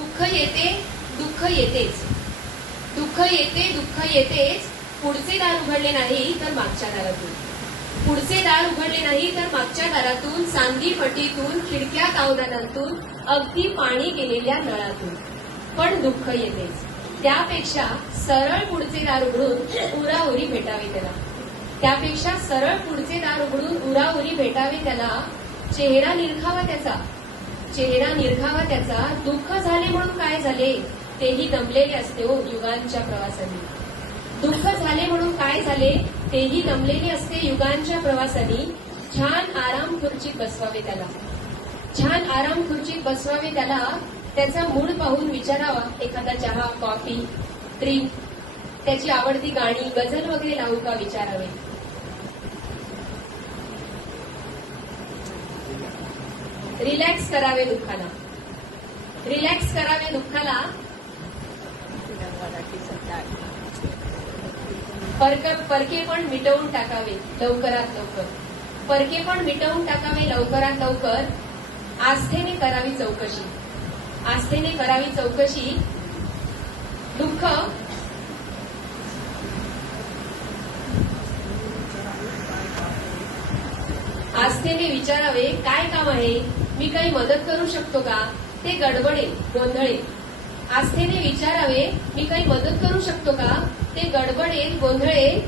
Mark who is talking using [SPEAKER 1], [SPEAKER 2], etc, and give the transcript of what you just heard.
[SPEAKER 1] दुःख येते दुःख येतेच. दुःख येते दुःख येतेच. पुढचे दार उघडले नाही तर मागच्या दारातून. पुढचे दार उघडले नाही तर मागच्या दारातून सांदी पटीतून खिडक्या कावदानातून अगदी पाणी गेलेल्या नळातून. पण दुःख येतेच. त्यापेक्षा सरळ पुढचे दार उघडून उराउरी भेटावे त्याला. त्यापेक्षा सरळ पुढचे दार उघडून उराउरी भेटावे त्याला. चेहरा निरखावा त्याचा. चेहरा निरखावा त्याचा दुःख झाले म्हणून काय झाले तेही दमलेले असते हो युगांच्या प्रवासाने. दुःख झाले म्हणून काय झाले तेही दमलेले असते युगांच्या प्रवासाने. छान आराम खुर्चीत बसवावे त्याला. छान आराम खुर्चीत बसवावे त्याला त्याचा मूड पाहून विचारावा एखादा चहा कॉफी ड्रिंक त्याची आवडती गाणी गझल वगैरे लावू का विचारावे. रिलॅक्स करावे दुःखाला. रिलॅक्स करावे दुःखाला परक परके पण मिटवून टाकावे लवकरात लवकर. परके पण मिटवून टाकावे लवकरात लवकर. आस्थेने करावी चौकशी. आस्थेने करावी चौकशी. दुःख आस्थेने विचारावे काय काम आहे? मी काही मदत करू शकतो का? ते गडबडे गोंधळे. आस्थेने विचारावे मी काही मदत करू शकतो का? ते गडबडे गोंधळे.